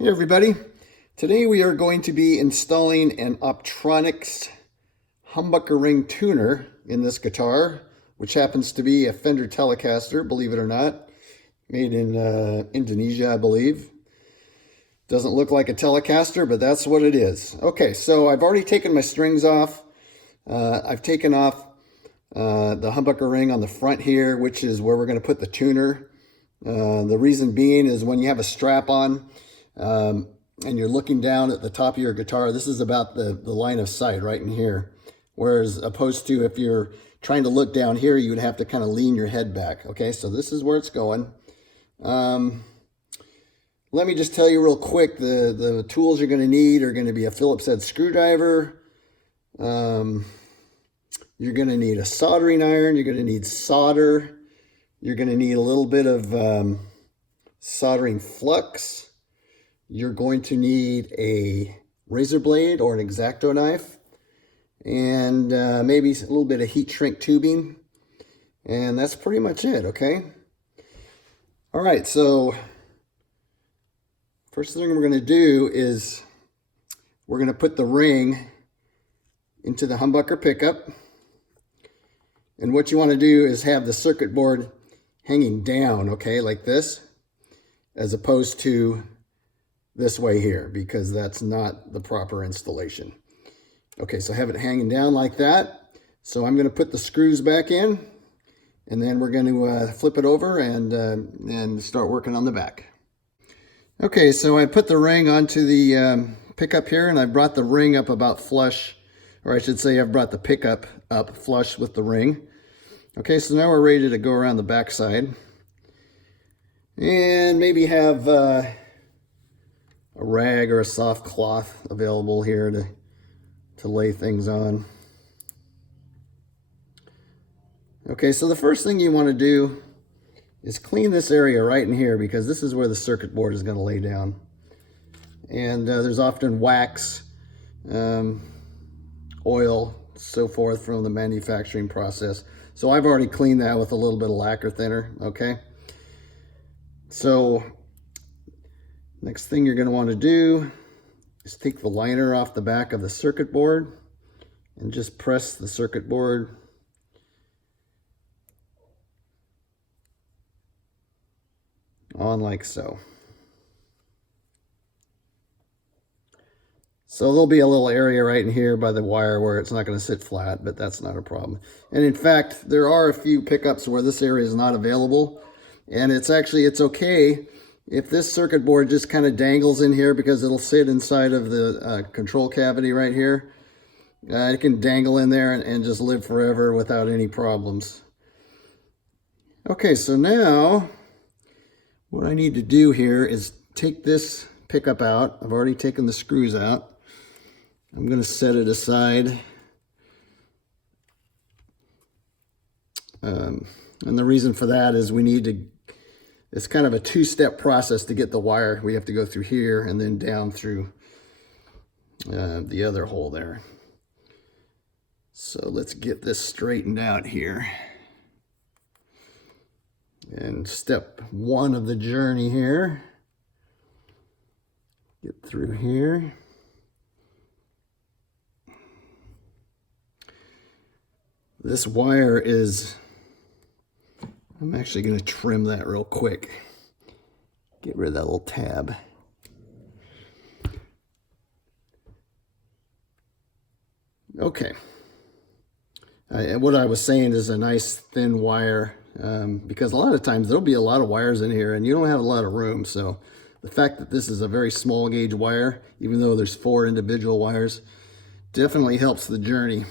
Hey everybody, today we are going to be installing an Optronix humbucker ring tuner in this guitar, which happens to be a Fender Telecaster, believe it or not, made in Indonesia, I believe. Doesn't look like a Telecaster, but that's what it is. Okay, so I've already taken my strings off. I've taken off the humbucker ring on the front here, which is where we're going to put the tuner. The reason being is when you have a strap on, and you're looking down at the top of your guitar, this is about the line of sight right in here. Whereas opposed to if you're trying to look down here, you would have to kind of lean your head back. Okay, so this is where it's going. Let me just tell you real quick, the tools you're going to need are going to be a Phillips head screwdriver. You're going to need a soldering iron. You're going to need solder. You're going to need a little bit of soldering flux. You're going to need a razor blade or an X-Acto knife, and maybe a little bit of heat shrink tubing, and that's pretty much it. Okay. All right, so first thing we're going to do is we're going to put the ring into the humbucker pickup, and what you want to do is have the circuit board hanging down, okay, like this, as opposed to this way here, because that's not the proper installation. Okay, so have it hanging down like that. So I'm going to put the screws back in, and then we're going to flip it over and start working on the back. Okay, so I put the ring onto the pickup here, and I brought the ring up about flush, or I should say I've brought the pickup up flush with the ring. Okay, so now we're ready to go around the back side, and maybe have a rag or a soft cloth available here to lay things on. Okay, so the first thing you want to do is clean this area right in here, because this is where the circuit board is going to lay down. And there's often wax, oil, so forth from the manufacturing process. So I've already cleaned that with a little bit of lacquer thinner, okay? So next thing you're going to want to do is take the liner off the back of the circuit board and just press the circuit board on like so. So there'll be a little area right in here by the wire where it's not going to sit flat, but that's not a problem. And in fact, there are a few pickups where this area is not available, and it's okay if this circuit board just kind of dangles in here, because it'll sit inside of the control cavity right here. It can dangle in there and just live forever without any problems. Okay, so now what I need to do here is take this pickup out. I've already taken the screws out. I'm going to set it aside. And the reason for that is it's kind of a two-step process to get the wire. We have to go through here and then down through the other hole there. So let's get this straightened out here. And step one of the journey here. Get through here. This wire is, I'm actually going to trim that real quick. Get rid of that little tab. Okay. What I was saying is a nice thin wire, because a lot of times there'll be a lot of wires in here and you don't have a lot of room. So the fact that this is a very small gauge wire, even though there's 4 individual wires, definitely helps the journey.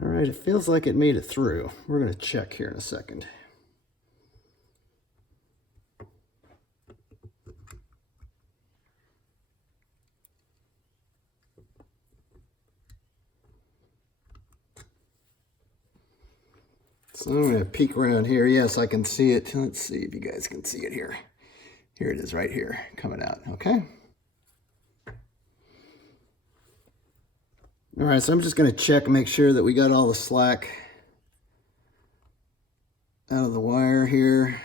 All right, it feels like it made it through. We're going to check here in a second. So I'm going to peek around here. Yes, I can see it. Let's see if you guys can see it here. Here it is right here, coming out, okay? All right, so I'm just going to check, make sure that we got all the slack out of the wire here.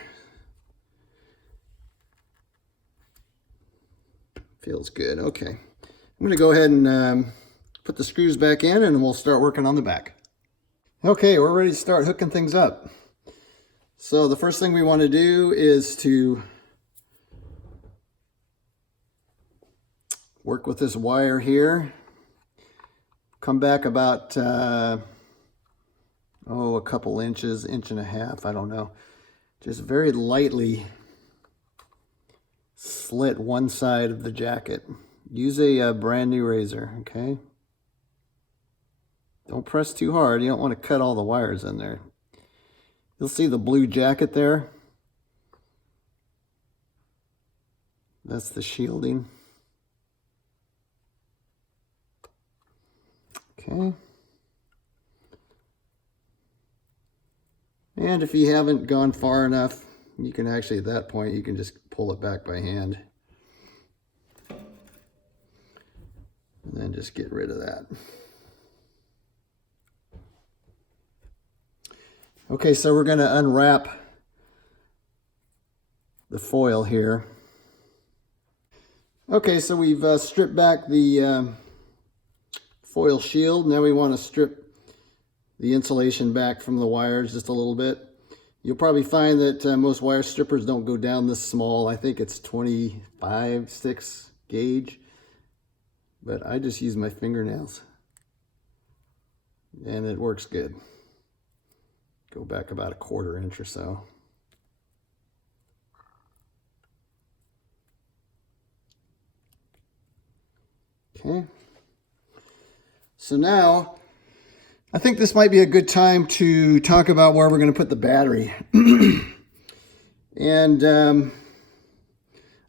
Feels good. Okay. I'm going to go ahead and put the screws back in and we'll start working on the back. Okay, we're ready to start hooking things up. So the first thing we want to do is to work with this wire here. Come back about, a couple inches, inch and a half, I don't know. Just very lightly slit one side of the jacket. Use a brand new razor, okay? Don't press too hard. You don't want to cut all the wires in there. You'll see the blue jacket there. That's the shielding. Okay. And if you haven't gone far enough, you can actually, at that point, you can just pull it back by hand. And then just get rid of that. Okay, so we're going to unwrap the foil here. Okay, so we've stripped back the foil shield. Now we want to strip the insulation back from the wires just a little bit. You'll probably find that most wire strippers don't go down this small. I think it's 25/6 gauge, but I just use my fingernails and it works good. Go back about a 1/4 inch or so. Okay. So now I think this might be a good time to talk about where we're going to put the battery. And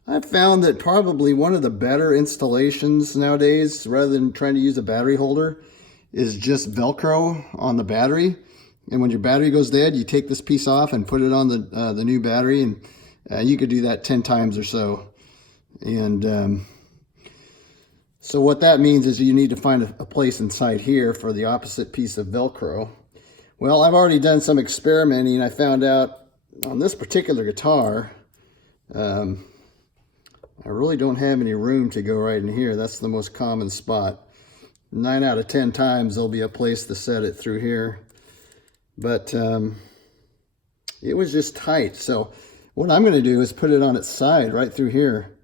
I've found that probably one of the better installations nowadays, rather than trying to use a battery holder, is just Velcro on the battery. And when your battery goes dead, you take this piece off and put it on the new battery, and you could do that 10 times or so. And so what that means is you need to find a place inside here for the opposite piece of Velcro. Well, I've already done some experimenting. I found out on this particular guitar, I really don't have any room to go right in here. That's the most common spot. 9 out of 10 times there'll be a place to set it through here. But it was just tight. So what I'm going to do is put it on its side right through here.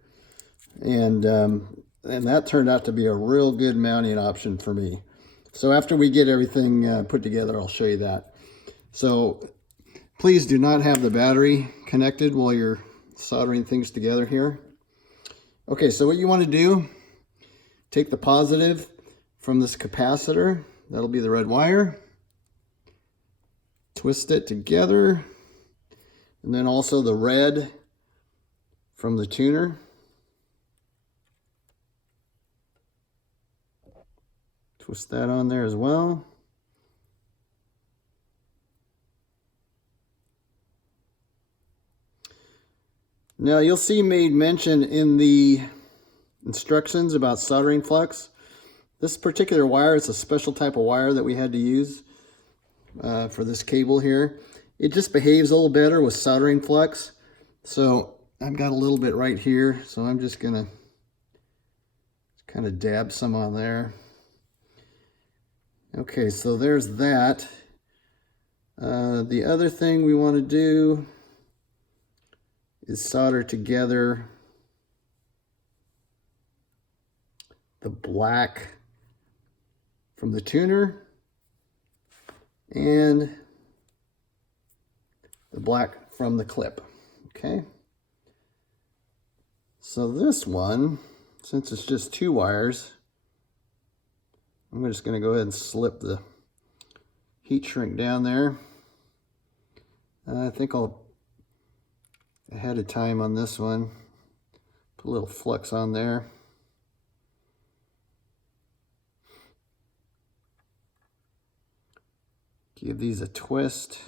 And that turned out to be a real good mounting option for me. So after we get everything put together, I'll show you that. So please do not have the battery connected while you're soldering things together here. Okay, so what you want to do, take the positive from this capacitor, that'll be the red wire, twist it together, and then also the red from the tuner. Twist that on there as well. Now you'll see made mention in the instructions about soldering flux. This particular wire is a special type of wire that we had to use for this cable here. It just behaves a little better with soldering flux. So I've got a little bit right here, so I'm just gonna kind of dab some on there. Okay, so there's that. The other thing we want to do is solder together the black from the tuner and the black from the clip. Okay, so this one, since it's just 2 wires, I'm just going to go ahead and slip the heat shrink down there. I think I'll, ahead of time on this one, put a little flux on there. Give these a twist.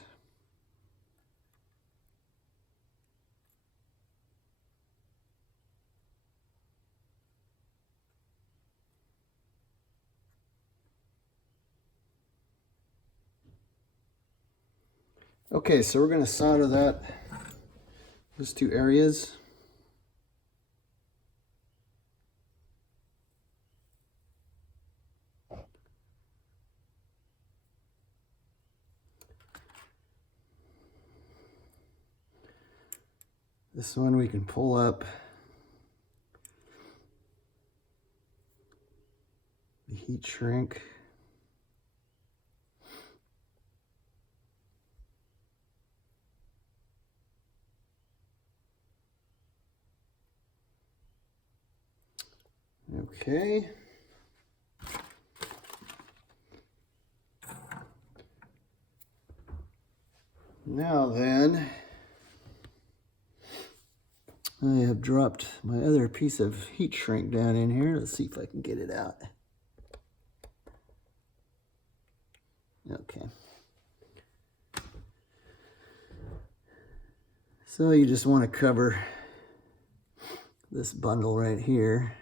Okay, so we're going to solder those two areas. This one we can pull up the heat shrink. Okay. Now then, I have dropped my other piece of heat shrink down in here. Let's see if I can get it out. Okay. So you just want to cover this bundle right here.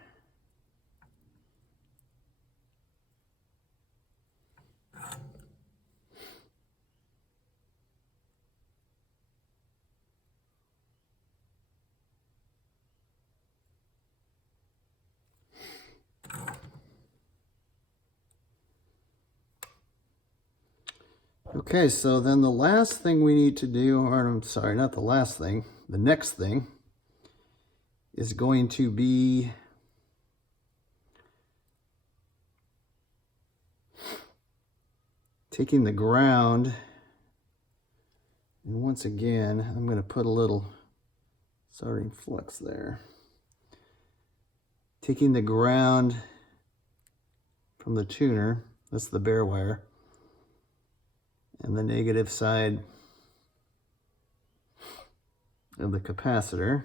Okay, so then the last thing we need to do, or I'm sorry, not the last thing, the next thing is going to be taking the ground, and once again, I'm going to put a little soldering flux there. Taking the ground from the tuner, that's the bare wire, and the negative side of the capacitor.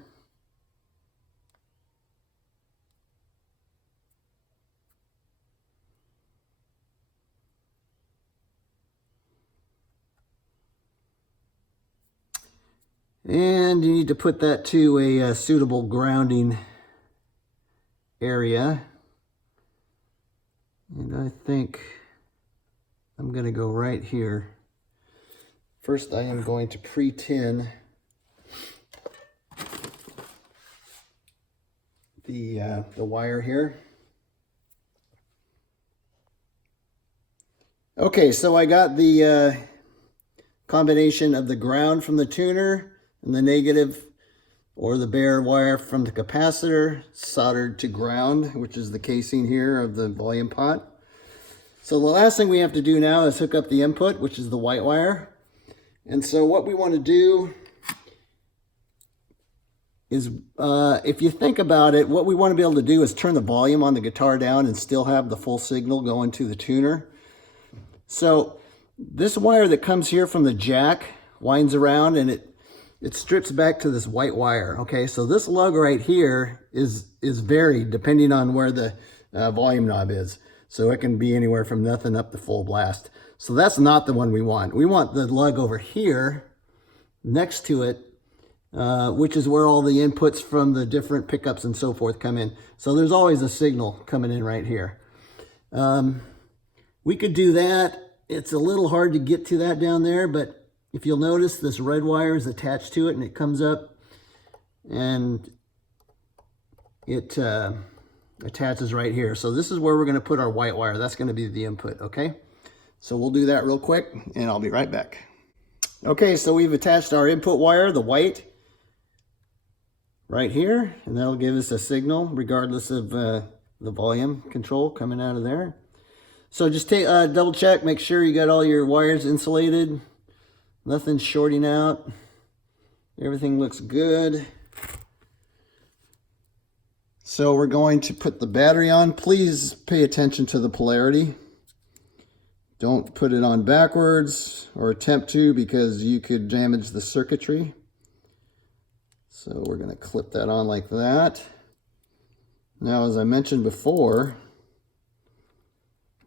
And you need to put that to a suitable grounding area. And I think I'm going to go right here. First, I am going to pre-tin the wire here. Okay, so I got the combination of the ground from the tuner and the negative or the bare wire from the capacitor soldered to ground, which is the casing here of the volume pot. So the last thing we have to do now is hook up the input, which is the white wire. And so what we want to do is, if you think about it, what we want to be able to do is turn the volume on the guitar down and still have the full signal going to the tuner. So this wire that comes here from the jack winds around and it strips back to this white wire. Okay, so this lug right here is varied depending on where the volume knob is. So it can be anywhere from nothing up to full blast. So that's not the one we want. We want the lug over here next to it, which is where all the inputs from the different pickups and so forth come in. So there's always a signal coming in right here. We could do that. It's a little hard to get to that down there, but if you'll notice, this red wire is attached to it and it comes up and it attaches right here. So this is where we're going to put our white wire. That's going to be the input, okay? So we'll do that real quick and I'll be right back. Okay, so we've attached our input wire, the white, right here, and that'll give us a signal regardless of the volume control coming out of there. So just take double check, make sure you got all your wires insulated, nothing's shorting out, everything looks good. So we're going to put the battery on. Please pay attention to the polarity. Don't put it on backwards or attempt to, because you could damage the circuitry. So we're going to clip that on like that. Now, as I mentioned before,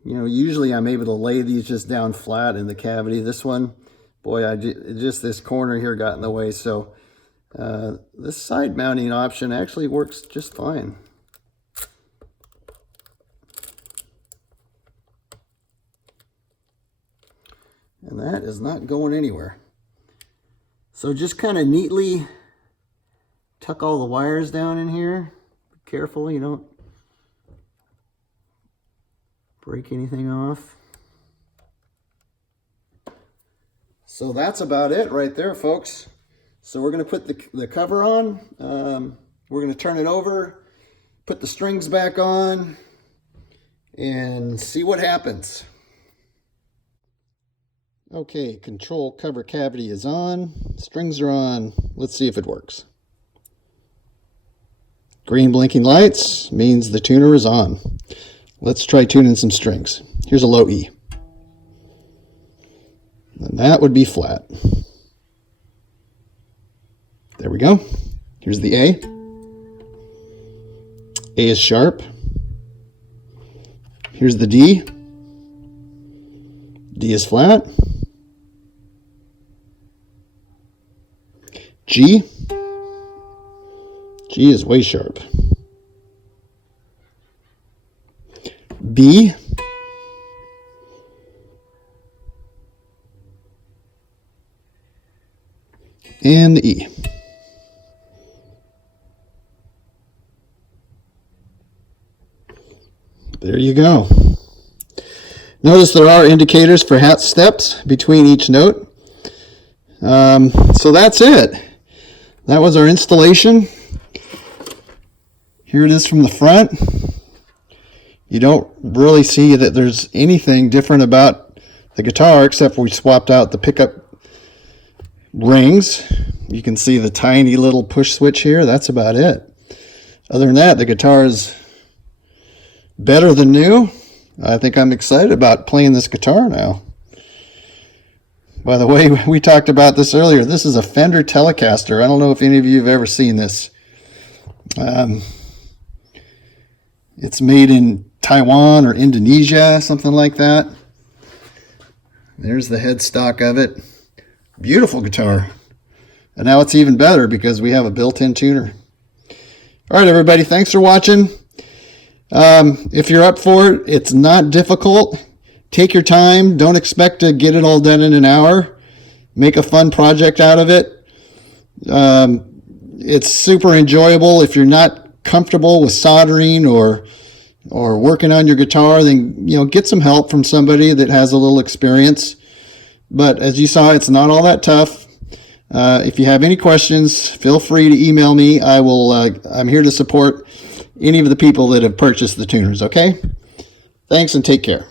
you know, usually I'm able to lay these just down flat in the cavity. This one, boy, just this corner here got in the way. So this side mounting option actually works just fine. And that is not going anywhere. So just kind of neatly tuck all the wires down in here. Be careful you don't break anything off. So that's about it right there, folks. So we're going to put the cover on. We're going to turn it over, put the strings back on, and see what happens. Okay, control cover cavity is on. Strings are on. Let's see if it works. Green blinking lights means the tuner is on. Let's try tuning some strings. Here's a low E. And that would be flat. There we go. Here's the A. A is sharp. Here's the D. D is flat. G. G is way sharp. B. And the E. There you go. Notice there are indicators for half steps between each note. So that's it. That was our installation. Here it is from the front. You don't really see that there's anything different about the guitar except we swapped out the pickup rings. You can see the tiny little push switch here. That's about it. Other than that, the guitar is better than new. I think I'm excited about playing this guitar now. By the way, we talked about this earlier. This is a Fender Telecaster. I don't know if any of you have ever seen this. It's made in Taiwan or Indonesia, something like that. There's the headstock of it. Beautiful guitar. And now it's even better because we have a built-in tuner. All right, everybody, thanks for watching. If you're up for it, it's not difficult. Take your time. Don't expect to get it all done in an hour. Make a fun project out of it. It's super enjoyable. If you're not comfortable with soldering or working on your guitar, then get some help from somebody that has a little experience. But as you saw, it's not all that tough. If you have any questions, feel free to email me. I'm here to support any of the people that have purchased the tuners, okay? Thanks and take care.